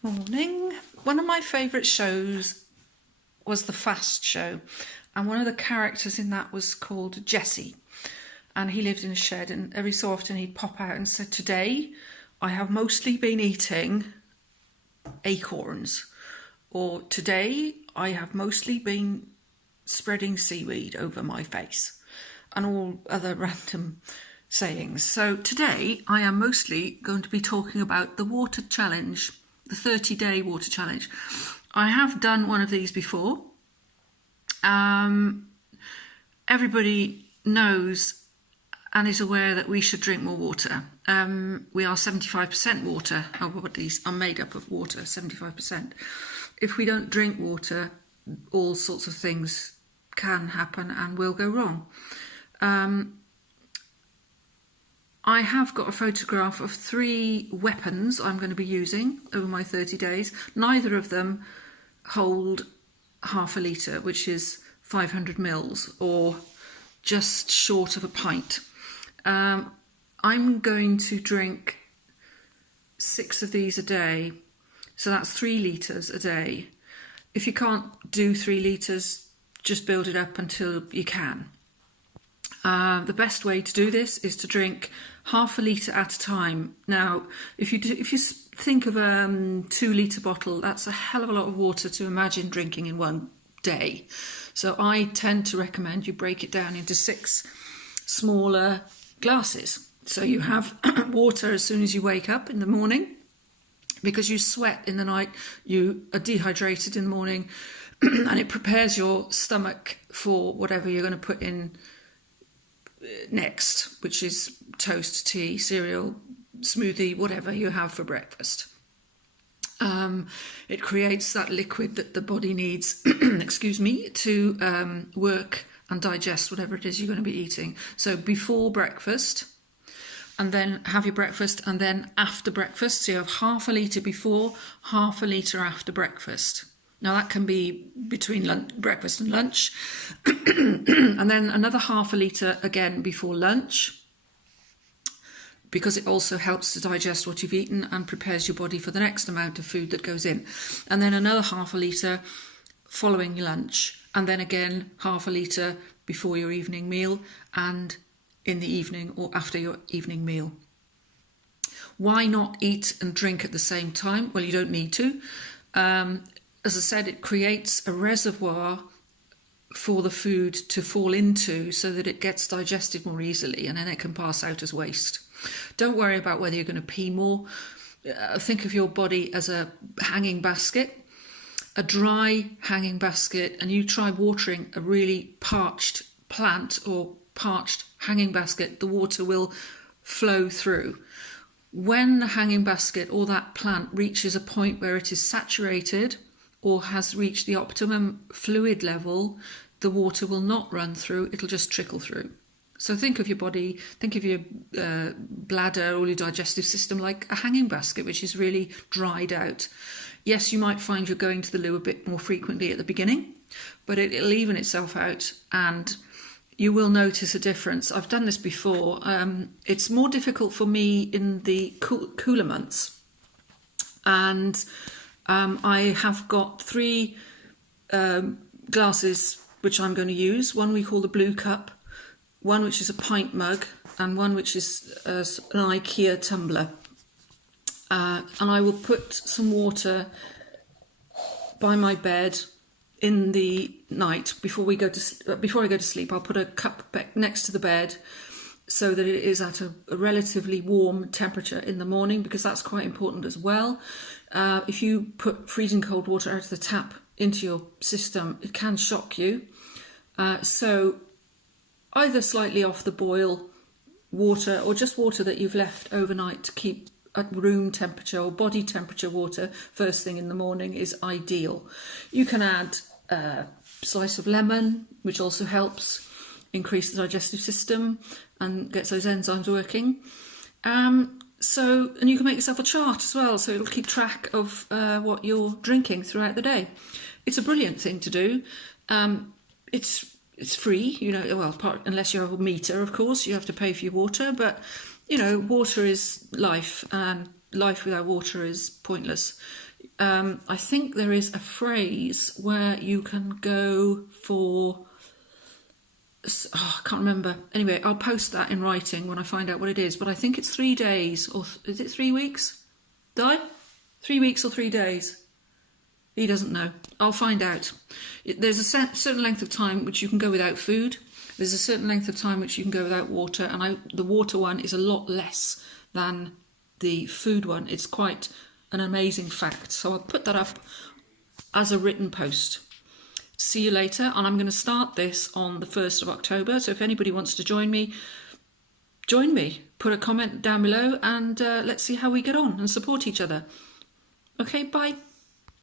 Morning. One of my favourite shows was The Fast Show, and one of the characters in that was called Jesse, and he lived in a shed, and every so often he'd pop out and say, "Today I have mostly been eating acorns," or "Today I have mostly been spreading seaweed over my face," and all other random sayings. So today I am mostly going to be talking about the water challenge, the 30-day water challenge. I have done one of these before. Everybody knows and is aware that we should drink more water. We are 75% water. Our bodies are made up of water, 75%. If we don't drink water, all sorts of things can happen and will go wrong. I have got a photograph of 3 weapons I'm going to be using over my 30 days. Neither of them hold half a litre, which is 500 mils, or just short of a pint. I'm going to drink 6 of these a day, so that's 3 litres a day. If you can't do 3 litres, just build it up until you can. The best way to do this is to drink half a litre at a time. Now, if you think of a 2-litre bottle, that's a hell of a lot of water to imagine drinking in one day. So I tend to recommend you break it down into 6 smaller glasses. So you have water as soon as you wake up in the morning, because you sweat in the night, you are dehydrated in the morning, and it prepares your stomach for whatever you're going to put in next, which is toast, tea, cereal, smoothie, whatever you have for breakfast. It creates that liquid that the body needs, excuse me, to work and digest whatever it is you're going to be eating. So before breakfast, and then have your breakfast, and then after breakfast. So you have half a litre before, half a litre after breakfast. Now that can be between breakfast and lunch, and then another half a litre again before lunch, because it also helps to digest what you've eaten and prepares your body for the next amount of food that goes in. And then another half a litre following lunch, and then again half a litre before your evening meal and in the evening or after your evening meal. Why not eat and drink at the same time? Well, you don't need to. As I said, it creates a reservoir for the food to fall into so that it gets digested more easily, and then it can pass out as waste. Don't worry about whether you're going to pee more. Think of your body as a hanging basket, a dry hanging basket, and you try watering a really parched plant or parched hanging basket, the water will flow through. When the hanging basket or that plant reaches a point where it is saturated or has reached the optimum fluid level, the water will not run through, it'll just trickle through. So think of your body, think of your bladder or your digestive system like a hanging basket, which is really dried out. Yes, you might find you're going to the loo a bit more frequently at the beginning, but it'll even itself out and you will notice a difference. I've done this before. It's more difficult for me in the cooler months, and I have got 3 glasses which I'm going to use. One we call the blue cup, one which is a pint mug, and one which is an IKEA tumbler. And I will put some water by my bed in the night before I go to sleep. I'll put a cup back next to the bed so that it is at a relatively warm temperature in the morning, because that's quite important as well. If you put freezing cold water out of the tap into your system, it can shock you. So either slightly off the boil water or just water that you've left overnight to keep at room temperature or body temperature water first thing in the morning is ideal. You can add a slice of lemon, which also helps increase the digestive system and gets those enzymes working. And you can make yourself a chart as well, so it'll keep track of what you're drinking throughout the day. It's a brilliant thing to do. It's free, unless you have a meter, of course, you have to pay for your water, but water is life, and life without water is pointless. I think there is a phrase where you can go for, I can't remember. Anyway, I'll post that in writing when I find out what it is. But I think it's 3 days, or is it 3 weeks? 3 weeks or 3 days? He doesn't know. I'll find out. There's a certain length of time which you can go without food. There's a certain length of time which you can go without water. And the water one is a lot less than the food one. It's quite an amazing fact. So I'll put that up as a written post. See you later. And I'm going to start this on the 1st of October. So if anybody wants to join me. Put a comment down below and let's see how we get on and support each other. Okay, bye.